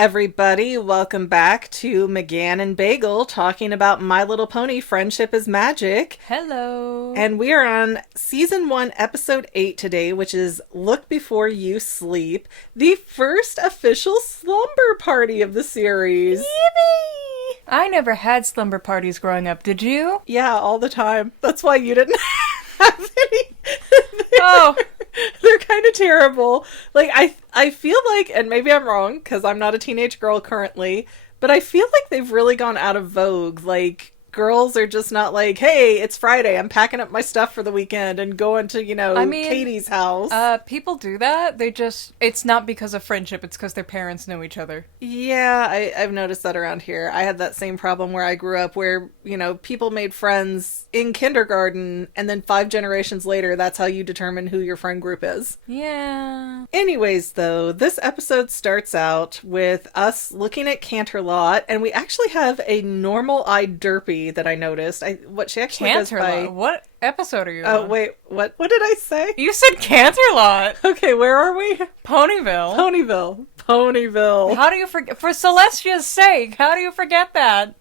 everybody. Welcome back to McGann and Bagel talking about My Little Pony Friendship is Magic. Hello. And we are on Season 1, Episode 8 today, which is Look Before You Sleep, the first official slumber party of the series. Yippee! I never had slumber parties growing up, did you? Yeah, all the time. That's why you didn't have any. Oh. They're kind of terrible. Like, I feel like, and maybe I'm wrong, because I'm not a teenage girl currently, but I feel like they've really gone out of vogue. Like, girls are just not like, hey, it's Friday, I'm packing up my stuff for the weekend and going to, Katie's house. People do that. It's not because of friendship, it's because their parents know each other. Yeah, I've noticed that around here. I had that same problem where I grew up where, people made friends in kindergarten, and then 5 generations later, that's how you determine who your friend group is. Yeah. Anyways, though, this episode starts out with us looking at Canterlot, and we actually have a normal-eyed derpy that I noticed. What she actually goes by. What episode are you on? Oh, wait, what did I say? You said Canterlot. Okay, where are we? Ponyville. Ponyville. How do you forget? For Celestia's sake, how do you forget that?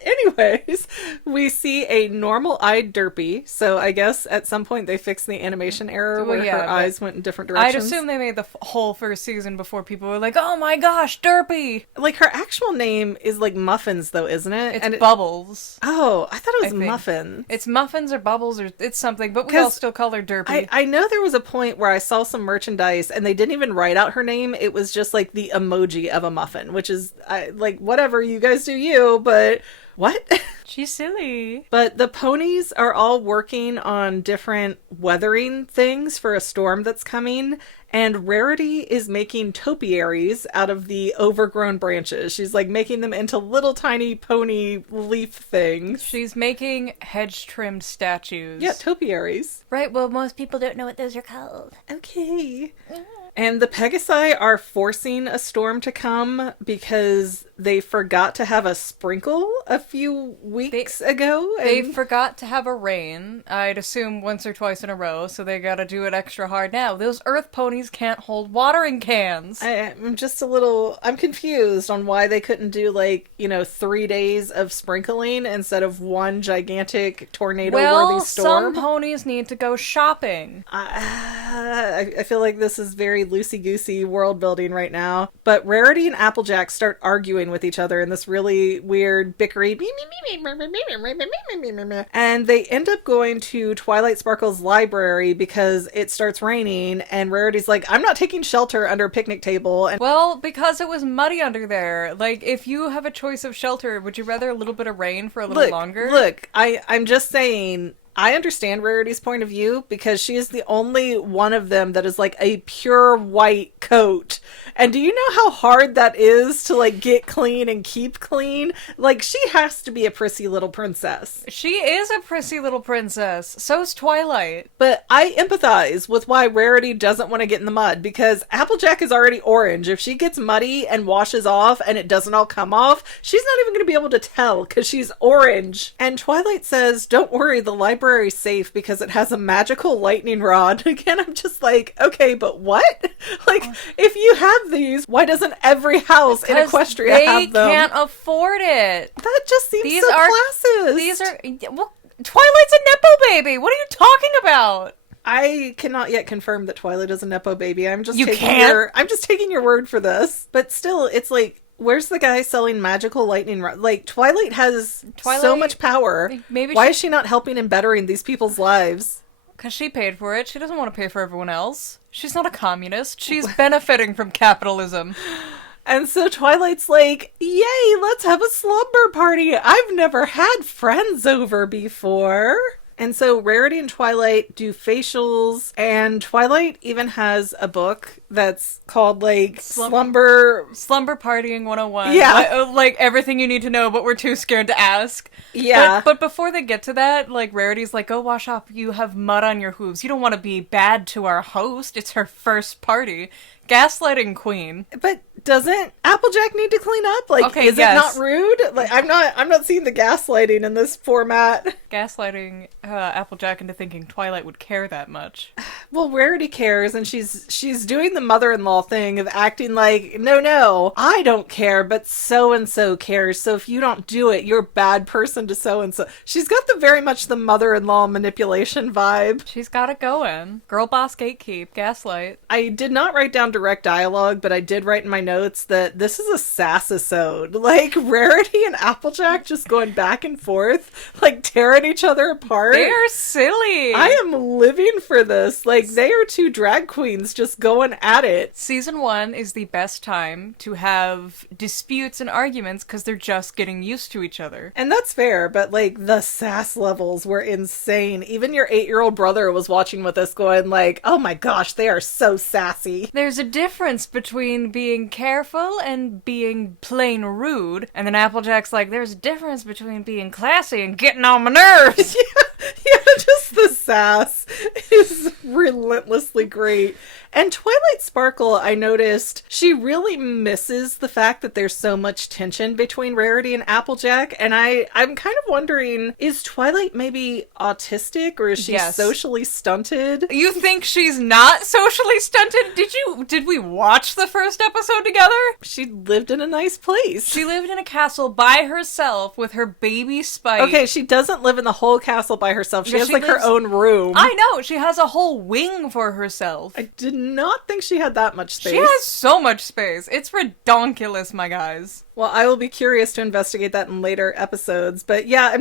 Anyways, we see a normal-eyed derpy, so I guess at some point they fixed the animation error where her eyes went in different directions. I'd assume they made the whole first season before people were like, oh my gosh, derpy! Like, her actual name is like Muffins, though, isn't it? It's Bubbles. Oh, I thought it was Muffins. It's Muffins or Bubbles or it's something, but we all still call her derpy. I know there was a point where I saw some merchandise and they didn't even write out her name. It was just like the emoji of a muffin, which is like, whatever, you guys do you, but what? She's silly. But the ponies are all working on different weathering things for a storm that's coming, and Rarity is making topiaries out of the overgrown branches. She's like making them into little tiny pony leaf things. She's making hedge-trimmed statues. Yeah, topiaries. Right, well, most people don't know what those are called. Okay. And the Pegasi are forcing a storm to come because they forgot to have a sprinkle a few weeks ago. They forgot to have a rain, I'd assume once or twice in a row, so they gotta do it extra hard now. Those earth ponies can't hold watering cans. I'm just I'm confused on why they couldn't do 3 days of sprinkling instead of one gigantic tornado-worthy storm. Well, some ponies need to go shopping. I feel like this is very loosey-goosey world building right now. But Rarity and Applejack start arguing with each other in this really weird bickery. And they end up going to Twilight Sparkle's library because it starts raining, and Rarity's like, I'm not taking shelter under a picnic table. And well, because it was muddy under there. Like, if you have a choice of shelter, would you rather a little bit of rain for a little longer? Look, I'm just saying, I understand Rarity's point of view because she is the only one of them that is like a pure white coat. And do you know how hard that is to get clean and keep clean? Like, she has to be a prissy little princess. She is a prissy little princess. So's Twilight. But I empathize with why Rarity doesn't want to get in the mud because Applejack is already orange. If she gets muddy and washes off and it doesn't all come off, she's not even going to be able to tell because she's orange. And Twilight says, don't worry, the library's safe because it has a magical lightning rod. Again, I'm just like, okay, but what? If you have these, why doesn't every house in Equestria have them? They can't afford it. That just seems so classist. These are... Well, Twilight's a Nepo baby. What are you talking about? I cannot yet confirm that Twilight is a Nepo baby. I'm just taking your word for this. But still, it's like, where's the guy selling magical lightning rod? Twilight has so much power. Why is she not helping and bettering these people's lives? Because she paid for it. She doesn't want to pay for everyone else. She's not a communist. She's benefiting from capitalism. And so Twilight's like, yay, let's have a slumber party. I've never had friends over before. And so Rarity and Twilight do facials, and Twilight even has a book that's called, Slumber Partying 101. Yeah. Like, everything you need to know, but we're too scared to ask. Yeah. But before they get to that, Rarity's like, go wash off, you have mud on your hooves. You don't want to be bad to our host. It's her first party. Gaslighting queen. But doesn't Applejack need to clean up? Like, Okay, is yes. it not rude? Like, I'm not seeing the gaslighting in this format. Gaslighting Applejack into thinking Twilight would care that much. Well, Rarity cares, and she's doing the mother-in-law thing of acting like, no, I don't care, but so-and-so cares, so if you don't do it, you're a bad person to so-and-so. She's got very much the mother-in-law manipulation vibe. She's got it going. Girl boss gatekeep, gaslight. I did not write down direct dialogue, but I did write in my notes that this is a sass-isode. Like, Rarity and Applejack just going back and forth, like, tearing each other apart. They're silly. I am living for this. Like, they are two drag queens just going at it. Season 1 is the best time to have disputes and arguments because they're just getting used to each other. And that's fair, but, like, the sass levels were insane. Even your 8-year-old brother was watching with us going like, oh my gosh, they are so sassy. There's a difference between being careful and being plain rude, and then Applejack's like, there's a difference between being classy and getting on my nerves. Yeah, just the sass is relentlessly great. And Twilight Sparkle, I noticed, she really misses the fact that there's so much tension between Rarity and Applejack, and I'm kind of wondering, is Twilight maybe autistic, or is she socially stunted? You think she's not socially stunted? Did we watch the first episode together? She lived in a nice place. She lived in a castle by herself with her baby Spike. Okay, she doesn't live in the whole castle by herself. She has her own room. I know, she has a whole wing for herself. I did not think she had that much space. She has so much space. It's redonkulous, my guys. Well, I will be curious to investigate that in later episodes. But yeah,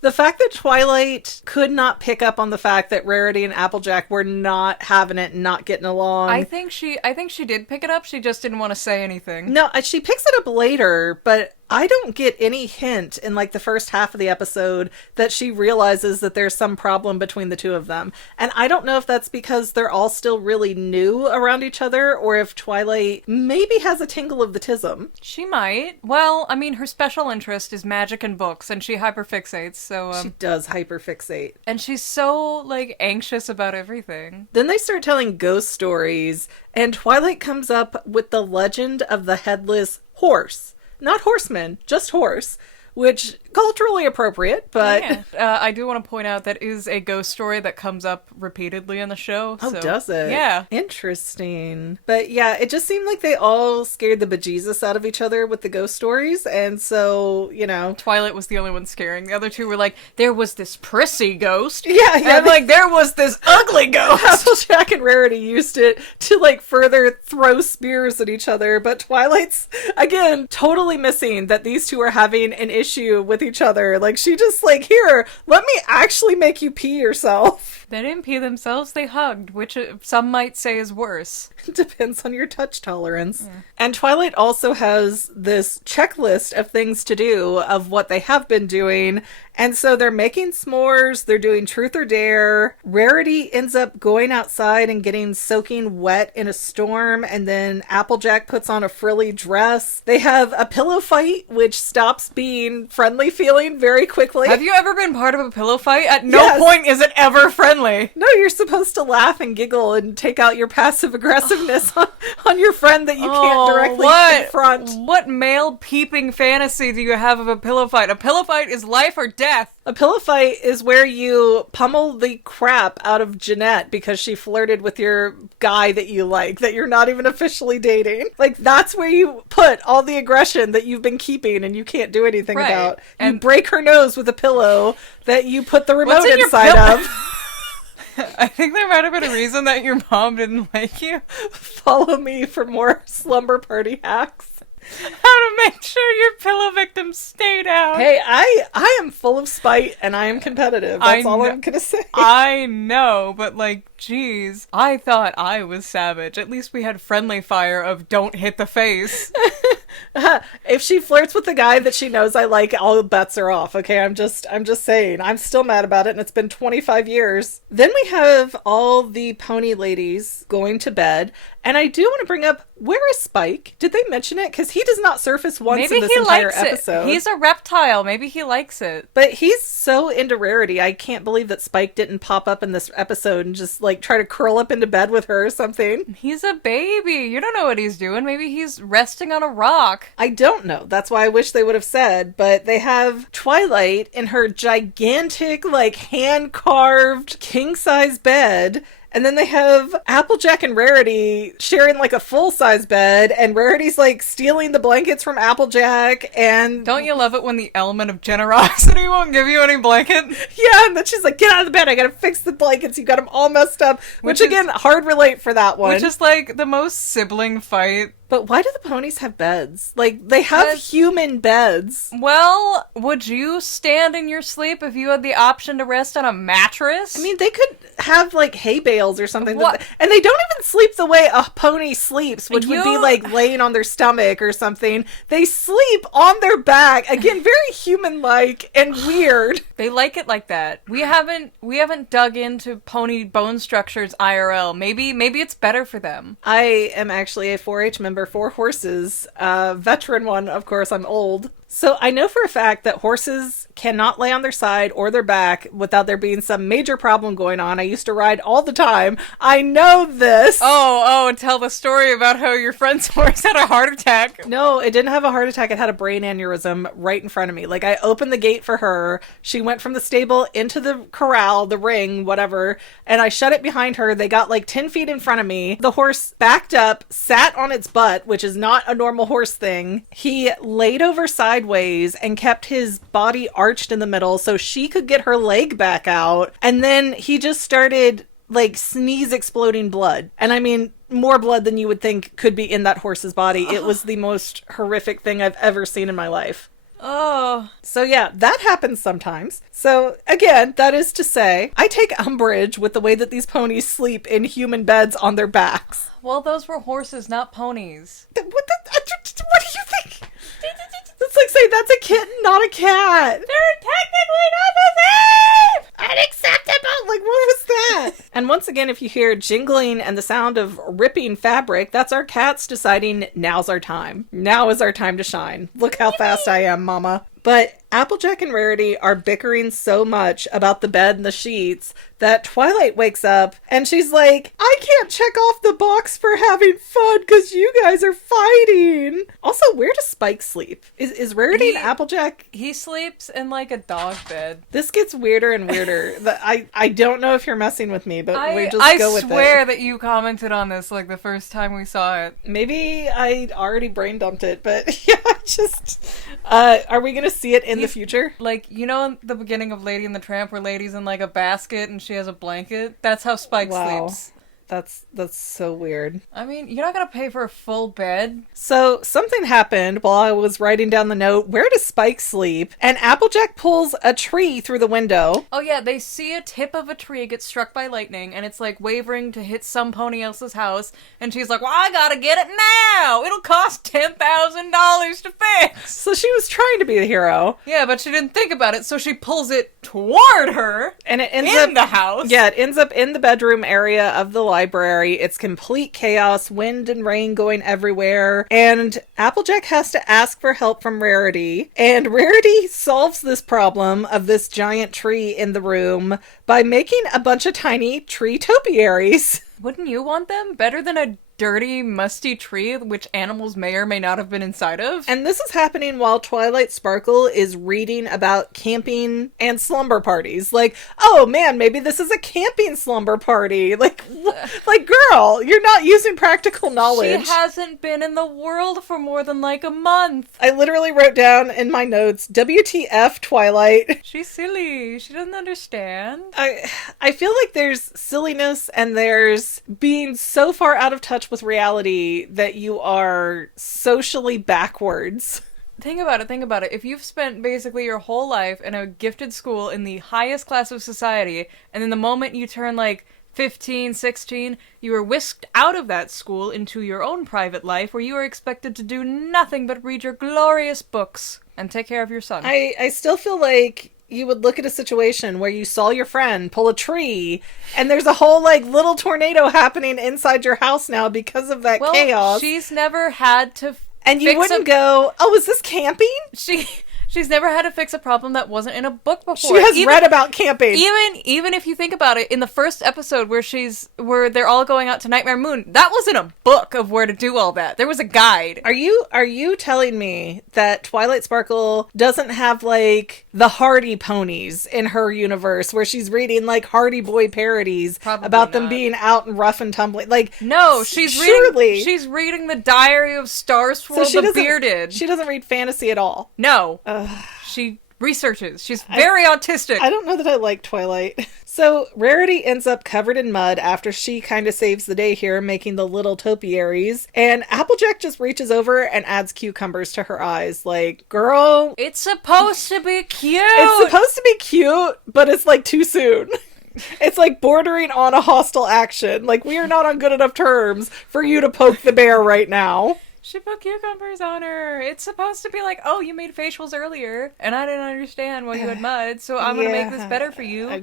the fact that Twilight could not pick up on the fact that Rarity and Applejack were not having it and not getting along. I think she did pick it up. She just didn't want to say anything. No, she picks it up later, but I don't get any hint in like the first half of the episode that she realizes that there's some problem between the two of them. And I don't know if that's because they're all still really new around each other, or if Twilight maybe has a tingle of the tism. She might. Well, I mean, her special interest is magic and books, and she hyperfixates, so... She does hyperfixate. And she's so, like, anxious about everything. Then they start telling ghost stories, and Twilight comes up with the legend of the headless horse. Not horseman, just horse. Which, culturally appropriate, but... Yeah. I do want to point out that is a ghost story that comes up repeatedly in the show. Oh, does it? Yeah. Interesting. But yeah, it just seemed like they all scared the bejesus out of each other with the ghost stories, and so, Twilight was the only one scaring. The other two were like, there was this prissy ghost. Yeah. And like, there was this ugly ghost. Applejack and Rarity used it to, like, further throw spears at each other, but Twilight's, again, totally missing that these two are having an issue with each other. Like, she just like, here, let me actually make you pee yourself. They didn't pee themselves, they hugged, which some might say is worse. It depends on your touch tolerance. Yeah. And Twilight also has this checklist of things to do of what they have been doing. And so they're making s'mores, they're doing truth or dare. Rarity ends up going outside and getting soaking wet in a storm, and then Applejack puts on a frilly dress. They have a pillow fight, which stops being friendly feeling very quickly. Have you ever been part of a pillow fight? At no point is it ever friendly. No, you're supposed to laugh and giggle and take out your passive aggressiveness on your friend that you can't directly confront. What male peeping fantasy do you have of a pillow fight? A pillow fight is life or death. A pillow fight is where you pummel the crap out of Jeanette because she flirted with your guy that you like, that you're not even officially dating. Like, that's where you put all the aggression that you've been keeping and you can't do anything about. And you break her nose with a pillow that you put the remote inside of. I think there might have been a reason that your mom didn't like you. Follow me for more slumber party hacks. How to make sure your pillow victims stay down. Hey, I am full of spite and I am competitive. That's all I'm gonna say. I know, but like, geez, I thought I was savage. At least we had friendly fire of don't hit the face. If she flirts with the guy that she knows I like, all bets are off. Okay, I'm just saying. I'm still mad about it, and it's been 25 years. Then we have all the pony ladies going to bed, and I do want to bring up Where is Spike? Did they mention it? Because he does not surface once Maybe in this he entire likes episode. it. He's a reptile. Maybe he likes it. But he's so into Rarity. I can't believe that Spike didn't pop up in this episode and just, like, try to curl up into bed with her or something. He's a baby. You don't know what he's doing. Maybe he's resting on a rock. I don't know. That's why I wish they would have said. But they have Twilight in her gigantic, like, hand-carved, king-size bed. And then they have Applejack and Rarity sharing, like, a full-size bed, and Rarity's, like, stealing the blankets from Applejack, and... Don't you love it when the element of generosity won't give you any blanket? Yeah, and then she's like, get out of the bed, I gotta fix the blankets, you got them all messed up. Which again, hard relate for that one. Which is, like, the most sibling fight. But why do the ponies have beds? Like, they have human beds. Well, would you stand in your sleep if you had the option to rest on a mattress? I mean, they could have, like, hay bales or something. What? And they don't even sleep the way a pony sleeps, which would be, like, laying on their stomach or something. They sleep on their back. Again, very human-like and weird. They like it like that. We haven't dug into pony bone structures IRL. Maybe it's better for them. I am actually a 4-H member for horses. Veteran one, of course, I'm old. So I know for a fact that horses cannot lay on their side or their back without there being some major problem going on. I used to ride all the time. I know this. Oh, tell the story about how your friend's horse had a heart attack. No, it didn't have a heart attack. It had a brain aneurysm right in front of me. Like, I opened the gate for her. She went from the stable into the corral, the ring, whatever, and I shut it behind her. They got like 10 feet in front of me. The horse backed up, sat on its butt, which is not a normal horse thing. He laid over sideways and kept his body arched in the middle so she could get her leg back out. And then he just started, like, sneeze exploding blood. And I mean, more blood than you would think could be in that horse's body. It was the most horrific thing I've ever seen in my life. Oh. So yeah, that happens sometimes. So again, that is to say, I take umbrage with the way that these ponies sleep in human beds on their backs. Well, those were horses, not ponies. What do you think? It's like saying that's a kitten, not a cat. They're technically not the same! Unacceptable! Like, what was that? And once again, if you hear jingling and the sound of ripping fabric, that's our cats deciding now's our time. Now is our time to shine. Look how fast I am, mama. But Applejack and Rarity are bickering so much about the bed and the sheets that Twilight wakes up and she's like, I can't check off the box for having fun because you guys are fighting. Also, where does Spike sleep? Is Rarity and Applejack? He sleeps in like a dog bed. This gets weirder and weirder. I don't know if you're messing with me, but we just go with it. I swear that you commented on this like the first time we saw it. Maybe I already brain dumped it, but yeah, just... are we gonna see it in the future? Like, you know in the beginning of Lady and the Tramp where Lady's in like a basket and she has a blanket? That's how Spike sleeps. That's so weird. I mean, you're not gonna pay for a full bed. So something happened while I was writing down the note, where does Spike sleep? And Applejack pulls a tree through the window. Oh yeah, they see a tip of a tree get struck by lightning and it's like wavering to hit some pony else's house. And she's like, well, I gotta get it now! It'll cost $10,000 to fix! So she was trying to be the hero. Yeah, but she didn't think about it, so she pulls it toward her. And it ends in the house. Yeah, it ends up in the bedroom area of the library. It's complete chaos, wind and rain going everywhere, and Applejack has to ask for help from Rarity, and Rarity solves this problem of this giant tree in the room by making a bunch of tiny tree topiaries. Wouldn't you want them? Better than a dirty, musty tree which animals may or may not have been inside of? And this is happening while Twilight Sparkle is reading about camping and slumber parties. Like, oh man, maybe this is a camping slumber party. Like girl, you're not using practical knowledge. She hasn't been in the world for more than like a month. I literally wrote down in my notes, WTF Twilight. She's silly. She doesn't understand. I feel like there's silliness and there's being so far out of touch with reality that you are socially backwards. Think about it. If you've spent basically your whole life in a gifted school in the highest class of society, and then the moment you turn like 15, 16, you were whisked out of that school into your own private life where you are expected to do nothing but read your glorious books and take care of your son. I still feel like you would look at a situation where you saw your friend pull a tree and there's a whole like little tornado happening inside your house now because of that chaos. She's never had to and you wouldn't go, oh, is this camping? She's never had to fix a problem that wasn't in a book before. She has read about camping. Even if you think about it, in the first episode where they're all going out to Nightmare Moon, that wasn't a book of where to do all that. There was a guide. Are you telling me that Twilight Sparkle doesn't have like the Hardy ponies in her universe where she's reading like Hardy Boy parodies about them being out and rough and tumbling? Like, no, she's reading the Diary of Star Swirl the Bearded. She doesn't read fantasy at all. No. She researches. She's very autistic. I don't know that I like Twilight. So Rarity ends up covered in mud after she kind of saves the day here, making the little topiaries. And Applejack just reaches over and adds cucumbers to her eyes. Like, girl. It's supposed to be cute. It's supposed to be cute, but it's like too soon. It's like bordering on a hostile action. Like, we are not on good enough terms for you to poke the bear right now. She put cucumbers on her. It's supposed to be like, oh, you made facials earlier, and I didn't understand why you had mud, so I'm gonna make this better for you. I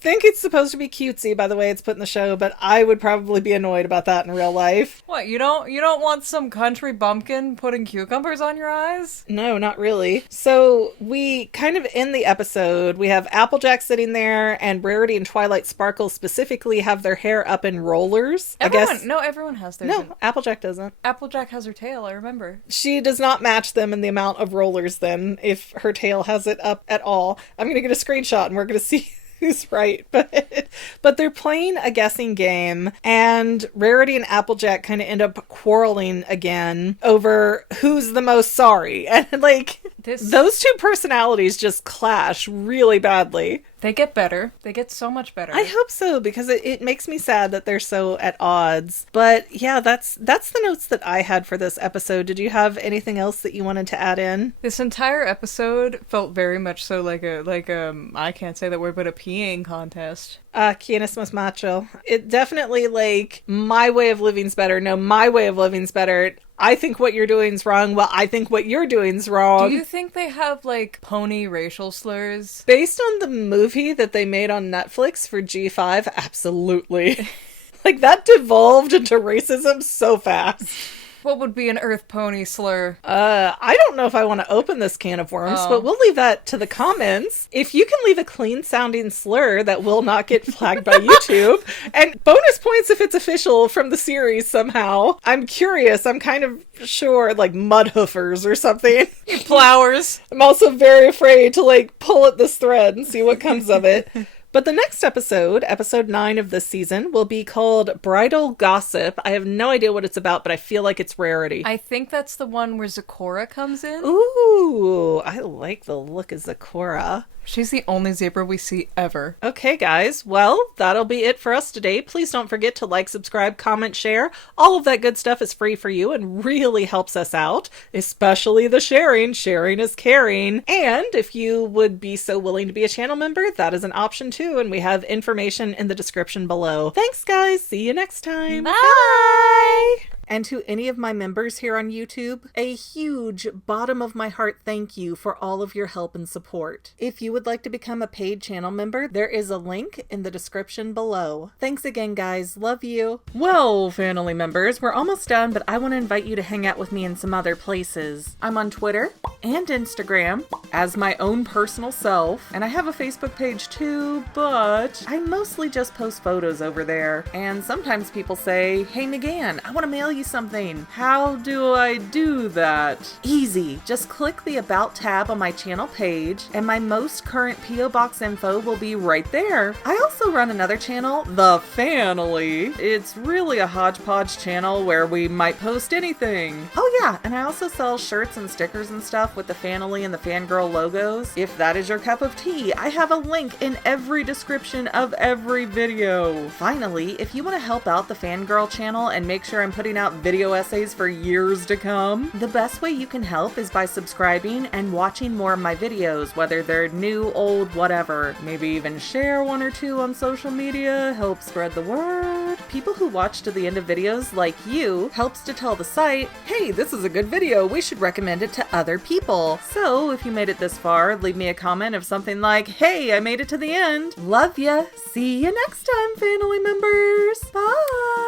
think it's supposed to be cutesy by the way it's put in the show, but I would probably be annoyed about that in real life. What, you don't want some country bumpkin putting cucumbers on your eyes? No, not really. So we kind of end the episode. We have Applejack sitting there, and Rarity and Twilight Sparkle specifically have their hair up in rollers. Everyone has theirs. No, Applejack doesn't. Applejack has her tail, I remember. She does not match them in the amount of rollers then, if her tail has it up at all. I'm going to get a screenshot and we're going to see who's right, but they're playing a guessing game, and Rarity and Applejack kind of end up quarreling again over who's the most sorry, and like those two personalities just clash really badly. They get better. They get so much better. I hope so, because it makes me sad that they're so at odds. But yeah, that's the notes that I had for this episode. Did you have anything else that you wanted to add in? This entire episode felt very much so like I can't say that word, but a peeing contest. Quienes más macho. It definitely like my way of living's better. No, my way of living's better. I think what you're doing's wrong. Well, I think what you're doing's wrong. Do you think they have, like, pony racial slurs? Based on the movie that they made on Netflix for G5, absolutely. Like, that devolved into racism so fast. What would be an earth pony slur? I don't know if I want to open this can of worms, but we'll leave that to the comments. If you can leave a clean sounding slur that will not get flagged by YouTube, and bonus points if it's official from the series somehow. I'm curious. I'm kind of sure, like mudhoofers or something. Flowers. I'm also very afraid to like pull at this thread and see what comes of it. But the next episode, episode 9 of this season, will be called Bridal Gossip. I have no idea what it's about, but I feel like it's Rarity. I think that's the one where Zecora comes in. Ooh, I like the look of Zecora. She's the only zebra we see ever. Okay, guys. Well, that'll be it for us today. Please don't forget to like, subscribe, comment, share. All of that good stuff is free for you and really helps us out, especially the sharing. Sharing is caring. And if you would be so willing to be a channel member, that is an option too. And we have information in the description below. Thanks, guys. See you next time. Bye. Bye. And to any of my members here on YouTube, a huge bottom of my heart thank you for all of your help and support. If you would like to become a paid channel member, there is a link in the description below. Thanks again, guys. Love you. Well, family members, we're almost done, but I want to invite you to hang out with me in some other places. I'm on Twitter and Instagram as my own personal self, and I have a Facebook page too, but I mostly just post photos over there. And sometimes people say, hey, McGann, I want to mail you something. How do I do that? Easy. Just click the About tab on my channel page, and my most current P.O. Box info will be right there. I also run another channel, The Family. It's really a hodgepodge channel where we might post anything. Oh yeah, and I also sell shirts and stickers and stuff with the Family and the Fangirl logos. If that is your cup of tea, I have a link in every description of every video. Finally, if you want to help out the Fangirl channel and make sure I'm putting out video essays for years to come, the best way you can help is by subscribing and watching more of my videos, whether they're new, old, whatever. Maybe even share one or two on social media, help spread the word. People who watch to the end of videos like you helps to tell the site, hey, this is a good video, we should recommend it to other people. So if you made it this far, leave me a comment of something like, hey, I made it to the end. Love ya. See you next time, family members. Bye.